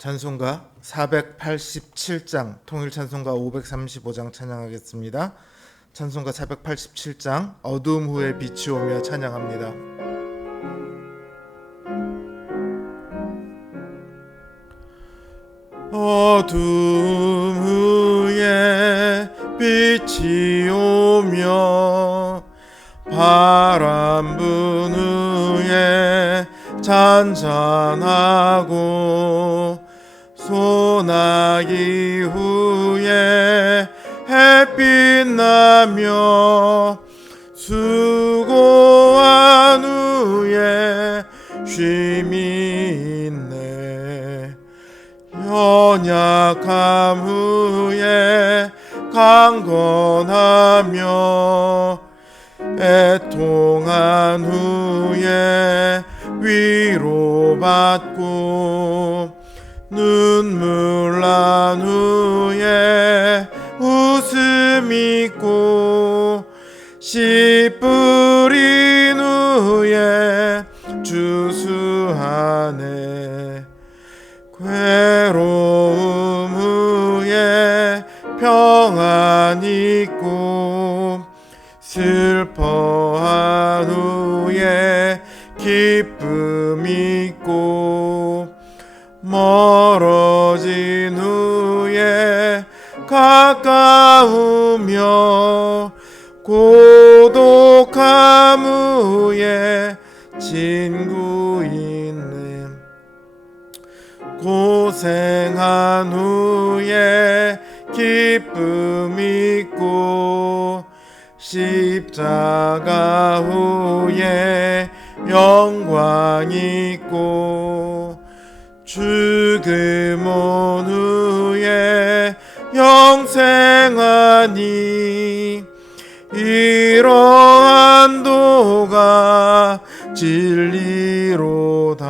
찬송가 487장, 통일찬송가 535장 찬양하겠습니다. 찬송가 487장, 어두움 후에 빛이 오며 찬양합니다. 어두움 후에 빛이 오며 바람 분 후에 잔잔하고 소나기 후에 햇빛 나며 수고한 후에 쉼이 있네. 연약함 후에 강건하며 애통한 후에 위로받고 눈물 난 후에 웃음 있고 씨 뿌린 후에 주수하네. 괴로움 후에 평안 있고 슬퍼한 후에 기쁨 있고 멀어진 후에 가까우며 고독함 후에 친구 있네. 고생한 후에 기쁨 있고 십자가 후에 영광 있고 죽음 온 후에 영생하니 이러한 도가 진리로다.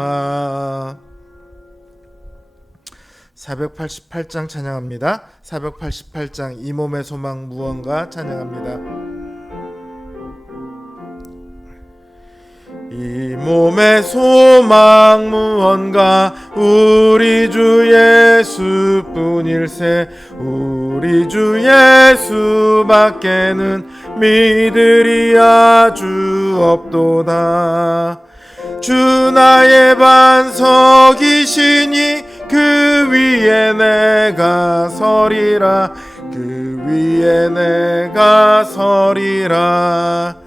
488장 찬양합니다. 488장 이 몸의 소망 무언가 찬양합니다. 이 몸의 소망 무언가 우리 주 예수뿐일세. 우리 주 예수밖에는 믿으리 아주 없도다. 주 나의 반석이시니 그 위에 내가 서리라. 그 위에 내가 서리라.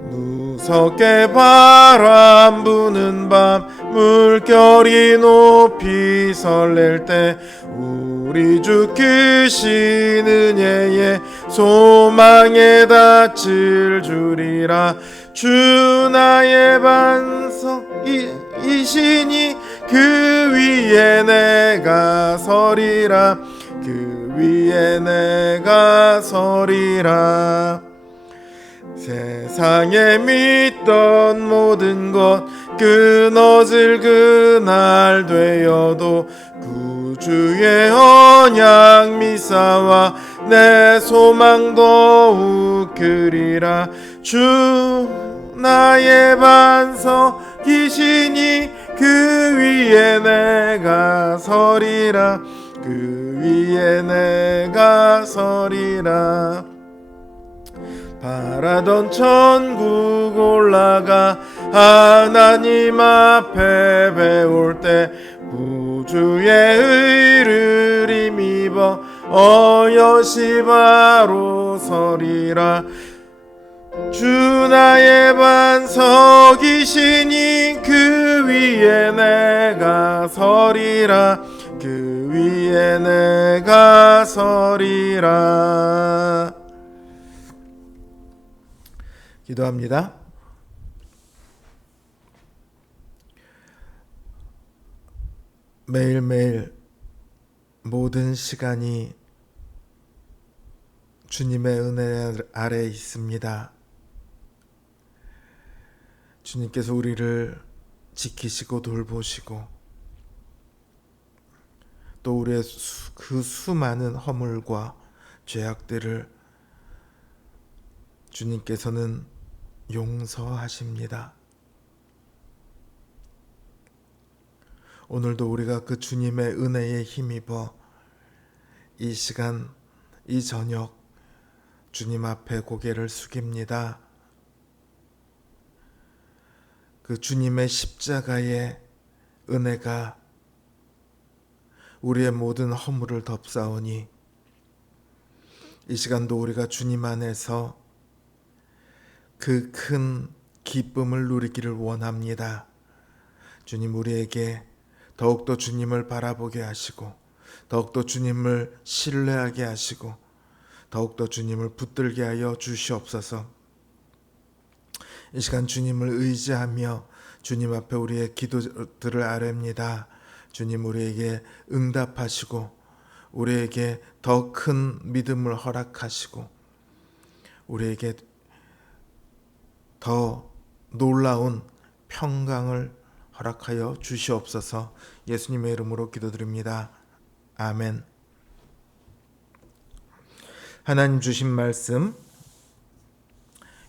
무섭게 바람 부는 밤 물결이 높이 설렐 때 우리 주 크신 은혜에 소망에 닿을 줄이라. 주 나의 반석이시니 그 위에 내가 서리라. 그 위에 내가 서리라. 세상에 믿던 모든 것 끊어질 그날 되어도 구주의 언약 미사와 내 소망 더욱 크리라. 주 나의 반석이시니 그 위에 내가 서리라. 그 위에 내가 서리라. 바라던 천국 올라가 하나님 앞에 배울 때 구주의 의를 힘입어 어여시 바로 서리라. 주 나의 반석이시니 그 위에 내가 서리라. 그 위에 내가 서리라. 기도합니다. 매일매일 모든 시간이 주님의 은혜 아래 있습니다. 주님께서 우리를 지키시고 돌보시고 또 우리의 그 수많은 허물과 죄악들을 주님께서는 용서하십니다. 오늘도 우리가 그 주님의 은혜에 힘입어 이 시간, 이 저녁 주님 앞에 고개를 숙입니다. 그 주님의 십자가의 은혜가 우리의 모든 허물을 덮사오니 이 시간도 우리가 주님 안에서 그 큰 기쁨을 누리기를 원합니다. 주님 우리에게 더욱더 주님을 바라보게 하시고 더욱더 주님을 신뢰하게 하시고 더욱더 주님을 붙들게 하여 주시옵소서. 이 시간 주님을 의지하며 주님 앞에 우리의 기도들을 아뢰입니다. 주님 우리에게 응답하시고 우리에게 더 큰 믿음을 허락하시고 우리에게 더 놀라운 평강을 허락하여 주시옵소서. 예수님의 이름으로 기도드립니다. 아멘. 하나님 주신 말씀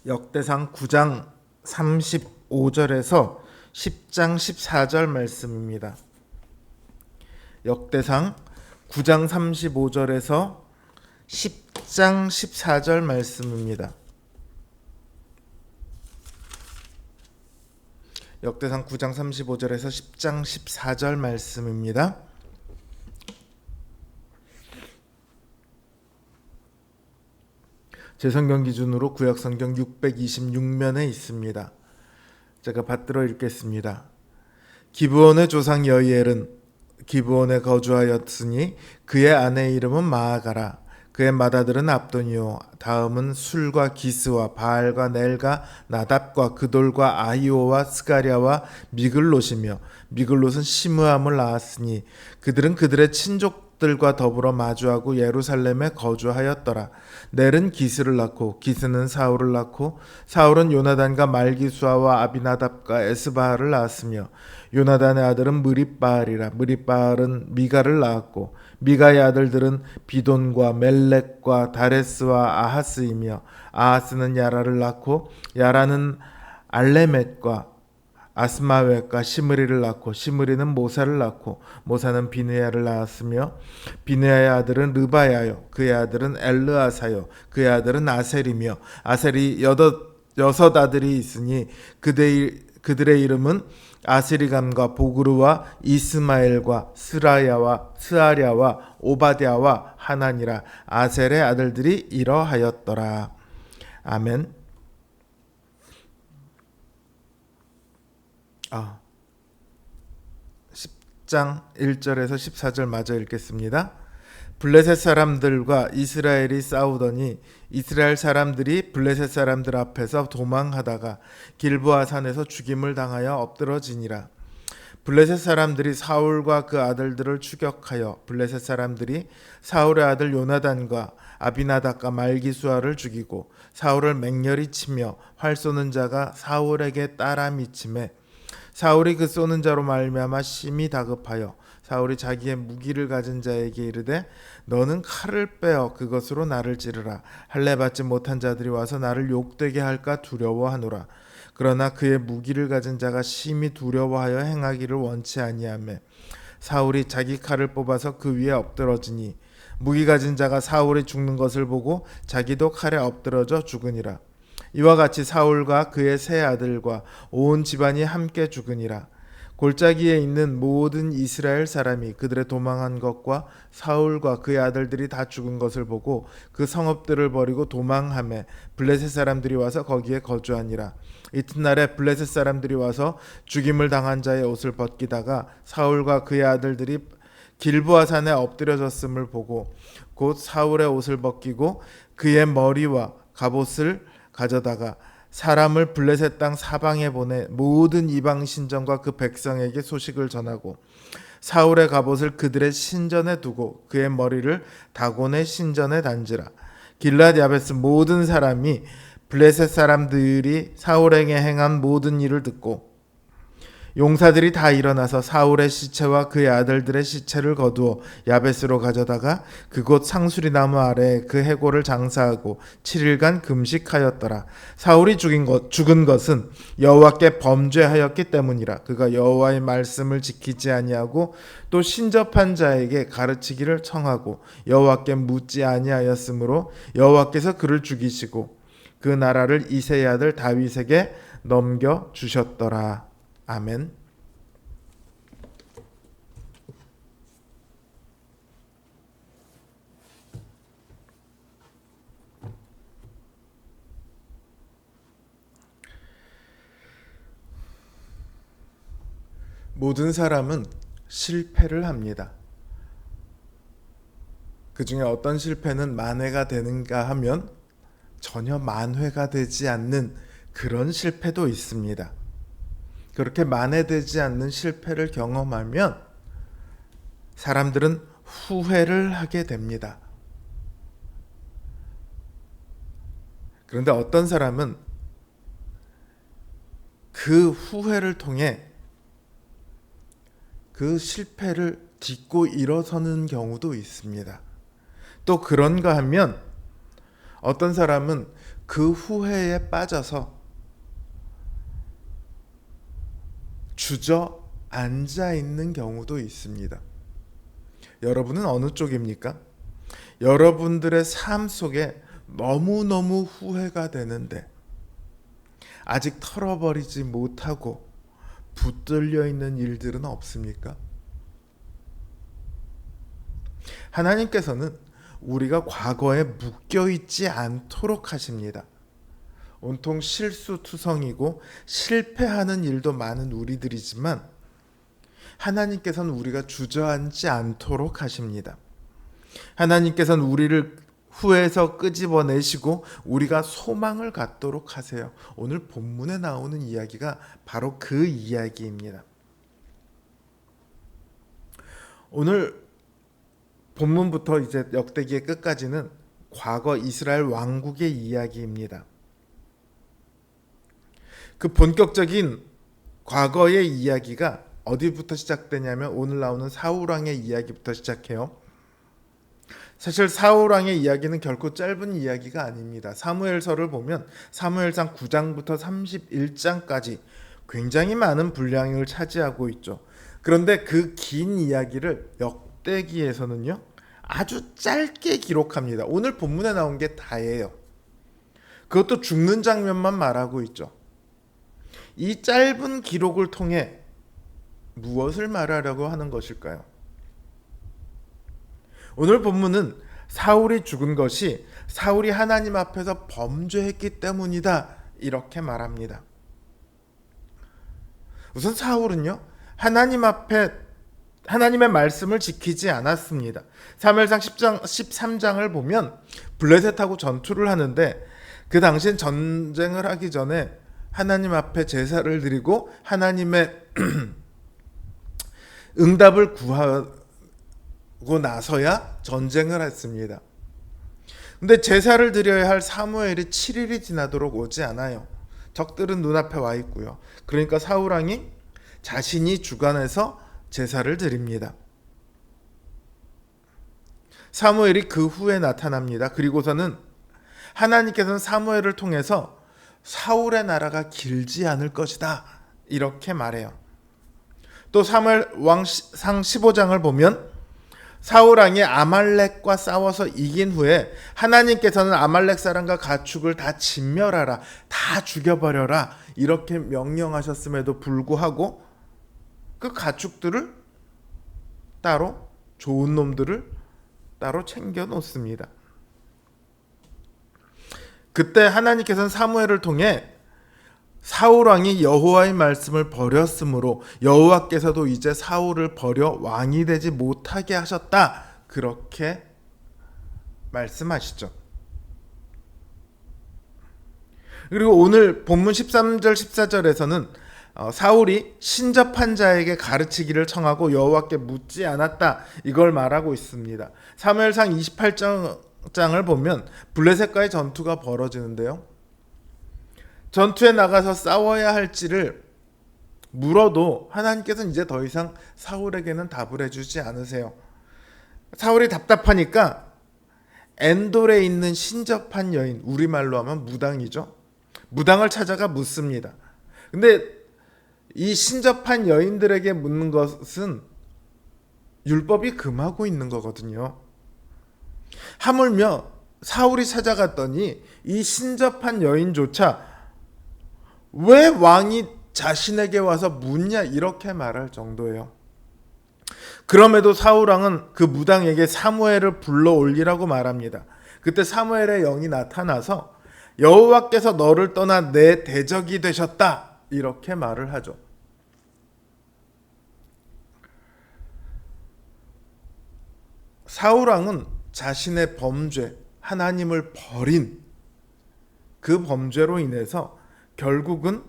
역대상 9장 35절에서 10장 14절 말씀입니다. 역대상 9장 35절에서 10장 14절 말씀입니다. 역대상 9장 35절에서 10장 14절 말씀입니다. 제 성경 기준으로 구약성경 626면에 있습니다. 제가 받들어 읽겠습니다. 기브온의 조상 여이엘은 기브온에 거주하였으니 그의 아내의 이름은 마아가라. 그의 맏아들은 압도니요 다음은 술과 기스와 바알과 넬과 나답과 그돌과 아히오와 스가랴와 미글롯이며 미글롯은 시므함을 낳았으니 그들은 그들의 친족들과 더불어 마주하고 예루살렘에 거주하였더라. 넬은 기스를 낳고 기스는 사울을 낳고 사울은 요나단과 말기수아와 아비나답과 에스바알을 낳았으며 요나단의 아들은 무립바알이라. 무립바알은 미가를 낳았고 미가의 아들들은 비돈과 멜렉과 다레스와 아하스이며 아하스는 야라를 낳고 야라는 알레멧과 아스마웻과 시므리를 낳고 시므리는 모사를 낳고 모사는 비느야를 낳았으며 비느야의 아들은 르바야요 그의 아들은 엘르아사요 그의 아들은 아셀이며 아셀이 여섯 아들이 있으니 그들의 이름은 아스리감과 보그르와 이스마엘과 스라야와 스아랴와 오바댜와 하나니라. 아셀의 아들들이 이러하였더라. 아멘. 10장 1절에서 14절 마저 읽겠습니다. 블레셋 사람들과 이스라엘이 싸우더니 이스라엘 사람들이 블레셋 사람들 앞에서 도망하다가 길보아 산에서 죽임을 당하여 엎드러지니라. 블레셋 사람들이 사울과 그 아들들을 추격하여 블레셋 사람들이 사울의 아들 요나단과 아비나답과 말기수아를 죽이고 사울을 맹렬히 치며 활 쏘는 자가 사울에게 따라 미치매 사울이 그 쏘는 자로 말미암아 심히 다급하여 사울이 자기의 무기를 가진 자에게 이르되 너는 칼을 빼어 그것으로 나를 찌르라. 할례 받지 못한 자들이 와서 나를 욕되게 할까 두려워하노라. 그러나 그의 무기를 가진 자가 심히 두려워하여 행하기를 원치 아니하며 사울이 자기 칼을 뽑아서 그 위에 엎드러지니 무기 가진 자가 사울이 죽는 것을 보고 자기도 칼에 엎드러져 죽으니라. 이와 같이 사울과 그의 세 아들과 온 집안이 함께 죽으니라. 골짜기에 있는 모든 이스라엘 사람이 그들의 도망한 것과 사울과 그의 아들들이 다 죽은 것을 보고 그 성읍들을 버리고 도망하며 블레셋 사람들이 와서 거기에 거주하니라. 이튿날에 블레셋 사람들이 와서 죽임을 당한 자의 옷을 벗기다가 사울과 그의 아들들이 길보아 산에 엎드려졌음을 보고 곧 사울의 옷을 벗기고 그의 머리와 갑옷을 가져다가 사람을 블레셋 땅 사방에 보내 모든 이방 신전과 그 백성에게 소식을 전하고 사울의 갑옷을 그들의 신전에 두고 그의 머리를 다곤의 신전에 단지라. 길랏 야베스 모든 사람이 블레셋 사람들이 사울에게 행한 모든 일을 듣고 용사들이 다 일어나서 사울의 시체와 그의 아들들의 시체를 거두어 야베스로 가져다가 그곳 상수리 나무 아래에 그 해골을 장사하고 7일간 금식하였더라. 사울이 죽은 것은 여호와께 범죄하였기 때문이라. 그가 여호와의 말씀을 지키지 아니하고 또 신접한 자에게 가르치기를 청하고 여호와께 묻지 아니하였으므로 여호와께서 그를 죽이시고 그 나라를 이새의 아들 다윗에게 넘겨 주셨더라. 아멘. 모든 사람은 실패를 합니다. 그 중에 어떤 실패는 만회가 되는가 하면 전혀 만회가 되지 않는 그런 실패도 있습니다. 그렇게 만회되지 않는 실패를 경험하면 사람들은 후회를 하게 됩니다. 그런데 어떤 사람은 그 후회를 통해 그 실패를 딛고 일어서는 경우도 있습니다. 또 그런가 하면 어떤 사람은 그 후회에 빠져서 주저앉아 있는 경우도 있습니다. 여러분은 어느 쪽입니까? 여러분들의 삶 속에 너무너무 후회가 되는데 아직 털어버리지 못하고 붙들려 있는 일들은 없습니까? 하나님께서는 우리가 과거에 묶여 있지 않도록 하십니다. 온통 실수투성이고 실패하는 일도 많은 우리들이지만 하나님께서는 우리가 주저앉지 않도록 하십니다. 하나님께서는 우리를 후회에서 끄집어내시고 우리가 소망을 갖도록 하세요. 오늘 본문에 나오는 이야기가 바로 그 이야기입니다. 오늘 본문부터 이제 역대기의 끝까지는 과거 이스라엘 왕국의 이야기입니다. 그 본격적인 과거의 이야기가 어디부터 시작되냐면 오늘 나오는 사울왕의 이야기부터 시작해요. 사실 사울왕의 이야기는 결코 짧은 이야기가 아닙니다. 사무엘서를 보면 사무엘상 9장부터 31장까지 굉장히 많은 분량을 차지하고 있죠. 그런데 그 긴 이야기를 역대기에서는요 아주 짧게 기록합니다. 오늘 본문에 나온 게 다예요. 그것도 죽는 장면만 말하고 있죠. 이 짧은 기록을 통해 무엇을 말하려고 하는 것일까요? 오늘 본문은 사울이 죽은 것이 사울이 하나님 앞에서 범죄했기 때문이다 이렇게 말합니다. 우선 사울은요 하나님 앞에 하나님의 말씀을 지키지 않았습니다. 사무엘상 13장을 보면 블레셋하고 전투를 하는데 그 당시엔 전쟁을 하기 전에 하나님 앞에 제사를 드리고 하나님의 응답을 구하고 나서야 전쟁을 했습니다. 근데 제사를 드려야 할 사무엘이 7일이 지나도록 오지 않아요. 적들은 눈앞에 와 있고요. 그러니까 사울왕이 자신이 주관해서 제사를 드립니다. 사무엘이 그 후에 나타납니다. 그리고서는 하나님께서는 사무엘을 통해서 사울의 나라가 길지 않을 것이다 이렇게 말해요. 또 사무엘 왕상 15장을 보면 사울왕이 아말렉과 싸워서 이긴 후에 하나님께서는 아말렉 사람과 가축을 다 진멸하라, 다 죽여버려라 이렇게 명령하셨음에도 불구하고 그 가축들을 따로 좋은 놈들을 따로 챙겨 놓습니다. 그때 하나님께서는 사무엘을 통해 사울왕이 여호와의 말씀을 버렸으므로 여호와께서도 이제 사울을 버려 왕이 되지 못하게 하셨다 그렇게 말씀하시죠. 그리고 오늘 본문 13절 14절에서는 사울이 신접한 자에게 가르치기를 청하고 여호와께 묻지 않았다 이걸 말하고 있습니다. 사무엘상 28장을 보면 블레셋과의 전투가 벌어지는데요. 전투에 나가서 싸워야 할지를 물어도 하나님께서는 이제 더 이상 사울에게는 답을 해주지 않으세요. 사울이 답답하니까 엔돌에 있는 신접한 여인, 우리말로 하면 무당이죠. 무당을 찾아가 묻습니다. 근데 이 신접한 여인들에게 묻는 것은 율법이 금하고 있는 거거든요. 하물며 사울이 찾아갔더니 이 신접한 여인조차 왜 왕이 자신에게 와서 묻냐 이렇게 말할 정도예요. 그럼에도 사울왕은 그 무당에게 사무엘을 불러올리라고 말합니다. 그때 사무엘의 영이 나타나서 여호와께서 너를 떠나 내 대적이 되셨다 이렇게 말을 하죠. 사울왕은 자신의 범죄, 하나님을 버린 그 범죄로 인해서 결국은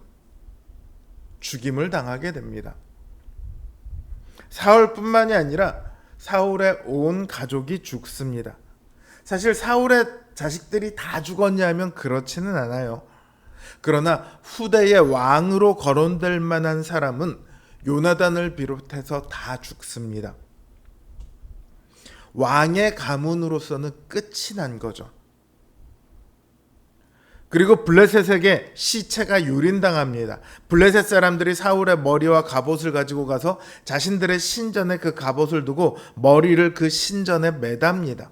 죽임을 당하게 됩니다. 사울뿐만이 아니라 사울의 온 가족이 죽습니다. 사실 사울의 자식들이 다 죽었냐면 그렇지는 않아요. 그러나 후대의 왕으로 거론될 만한 사람은 요나단을 비롯해서 다 죽습니다. 왕의 가문으로서는 끝이 난 거죠. 그리고 블레셋에게 시체가 유린당합니다. 블레셋 사람들이 사울의 머리와 갑옷을 가지고 가서 자신들의 신전에 그 갑옷을 두고 머리를 그 신전에 매답니다.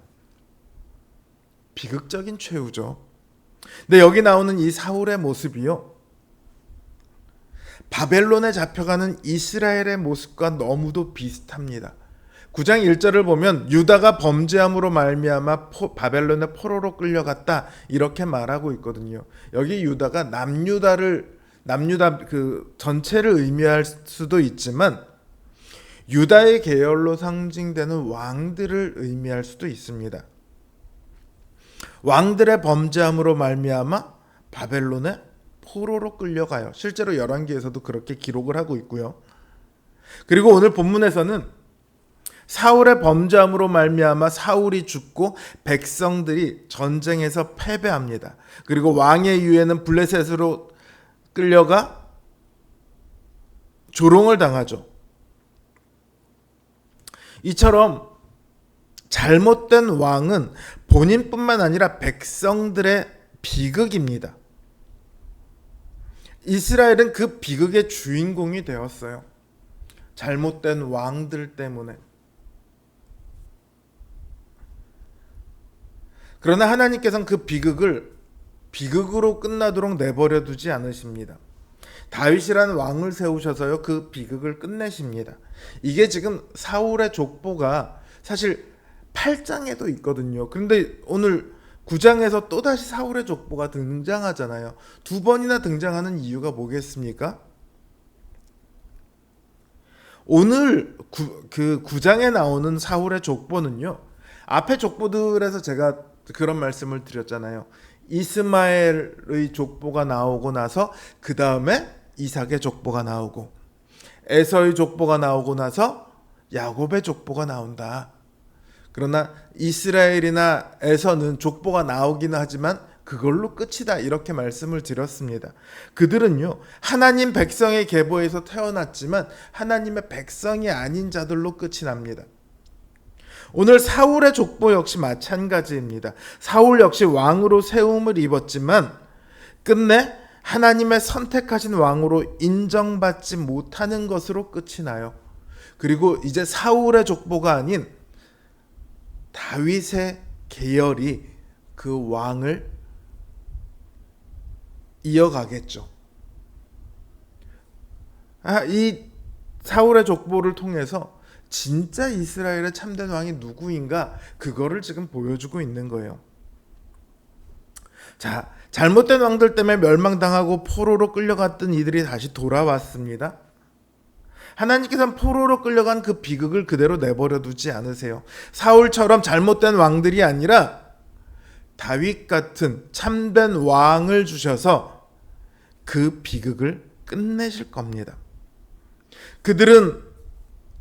비극적인 최후죠. 근데 여기 나오는 이 사울의 모습이요, 바벨론에 잡혀가는 이스라엘의 모습과 너무도 비슷합니다. 9장 1절을 보면 유다가 범죄함으로 말미암아 바벨론의 포로로 끌려갔다 이렇게 말하고 있거든요. 여기 유다가 남유다 그 전체를 의미할 수도 있지만 유다의 계열로 상징되는 왕들을 의미할 수도 있습니다. 왕들의 범죄함으로 말미암아 바벨론의 포로로 끌려가요. 실제로 열왕기에서도 그렇게 기록을 하고 있고요. 그리고 오늘 본문에서는 사울의 범죄함으로 말미암아 사울이 죽고 백성들이 전쟁에서 패배합니다. 그리고 왕의 유해는 블레셋으로 끌려가 조롱을 당하죠. 이처럼 잘못된 왕은 본인뿐만 아니라 백성들의 비극입니다. 이스라엘은 그 비극의 주인공이 되었어요. 잘못된 왕들 때문에. 그러나 하나님께서는 그 비극으로 끝나도록 내버려 두지 않으십니다. 다윗이라는 왕을 세우셔서요, 그 비극을 끝내십니다. 이게 지금 사울의 족보가 사실 8장에도 있거든요. 그런데 오늘 9장에서 또다시 사울의 족보가 등장하잖아요. 두 번이나 등장하는 이유가 뭐겠습니까? 오늘 그 9장에 나오는 사울의 족보는요, 앞의 족보들에서 제가 그런 말씀을 드렸잖아요. 이스마엘의 족보가 나오고 나서 그 다음에 이삭의 족보가 나오고 에서의 족보가 나오고 나서 야곱의 족보가 나온다. 그러나 이스라엘이나 에서는 족보가 나오기는 하지만 그걸로 끝이다 이렇게 말씀을 드렸습니다. 그들은요, 하나님 백성의 계보에서 태어났지만 하나님의 백성이 아닌 자들로 끝이 납니다. 오늘 사울의 족보 역시 마찬가지입니다. 사울 역시 왕으로 세움을 입었지만 끝내 하나님의 선택하신 왕으로 인정받지 못하는 것으로 끝이 나요. 그리고 이제 사울의 족보가 아닌 다윗의 계열이 그 왕을 이어가겠죠. 이 사울의 족보를 통해서 진짜 이스라엘의 참된 왕이 누구인가, 그거를 지금 보여주고 있는 거예요. 자, 잘못된 왕들 때문에 멸망당하고 포로로 끌려갔던 이들이 다시 돌아왔습니다. 하나님께서는 포로로 끌려간 그 비극을 그대로 내버려 두지 않으세요. 사울처럼 잘못된 왕들이 아니라 다윗 같은 참된 왕을 주셔서 그 비극을 끝내실 겁니다. 그들은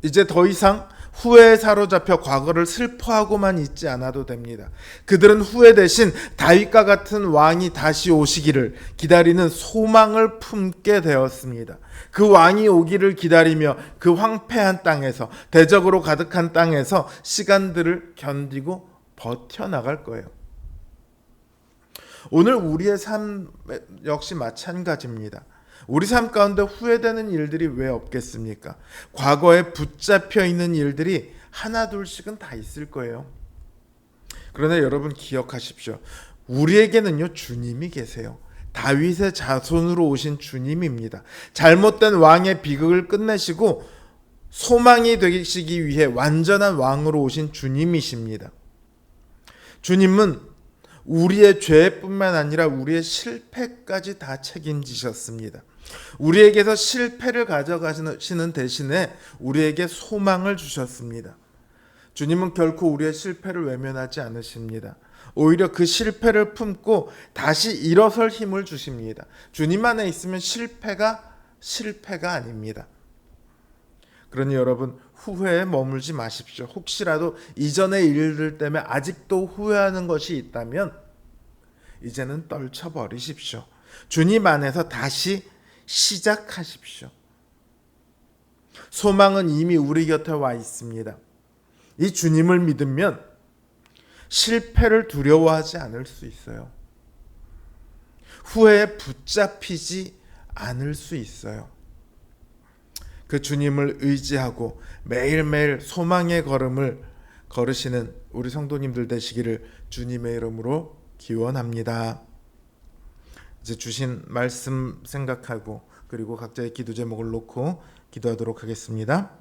이제 더 이상 후회에 사로잡혀 과거를 슬퍼하고만 있지 않아도 됩니다. 그들은 후회 대신 다윗과 같은 왕이 다시 오시기를 기다리는 소망을 품게 되었습니다. 그 왕이 오기를 기다리며 그 황폐한 땅에서, 대적으로 가득한 땅에서 시간들을 견디고 버텨나갈 거예요. 오늘 우리의 삶 역시 마찬가지입니다. 우리 삶 가운데 후회되는 일들이 왜 없겠습니까? 과거에 붙잡혀 있는 일들이 하나 둘씩은 다 있을 거예요. 그러나 여러분 기억하십시오. 우리에게는요 주님이 계세요. 다윗의 자손으로 오신 주님입니다. 잘못된 왕의 비극을 끝내시고 소망이 되시기 위해 완전한 왕으로 오신 주님이십니다. 주님은 우리의 죄뿐만 아니라 우리의 실패까지 다 책임지셨습니다. 우리에게서 실패를 가져가시는 대신에 우리에게 소망을 주셨습니다. 주님은 결코 우리의 실패를 외면하지 않으십니다. 오히려 그 실패를 품고 다시 일어설 힘을 주십니다. 주님 안에 있으면 실패가 아닙니다. 그러니 여러분 후회에 머물지 마십시오. 혹시라도 이전의 일들 때문에 아직도 후회하는 것이 있다면 이제는 떨쳐버리십시오. 주님 안에서 다시 시작하십시오. 소망은 이미 우리 곁에 와 있습니다. 이 주님을 믿으면 실패를 두려워하지 않을 수 있어요. 후회에 붙잡히지 않을 수 있어요. 그 주님을 의지하고 매일매일 소망의 걸음을 걸으시는 우리 성도님들 되시기를 주님의 이름으로 기원합니다. 이제 주신 말씀 생각하고 그리고 각자의 기도 제목을 놓고 기도하도록 하겠습니다.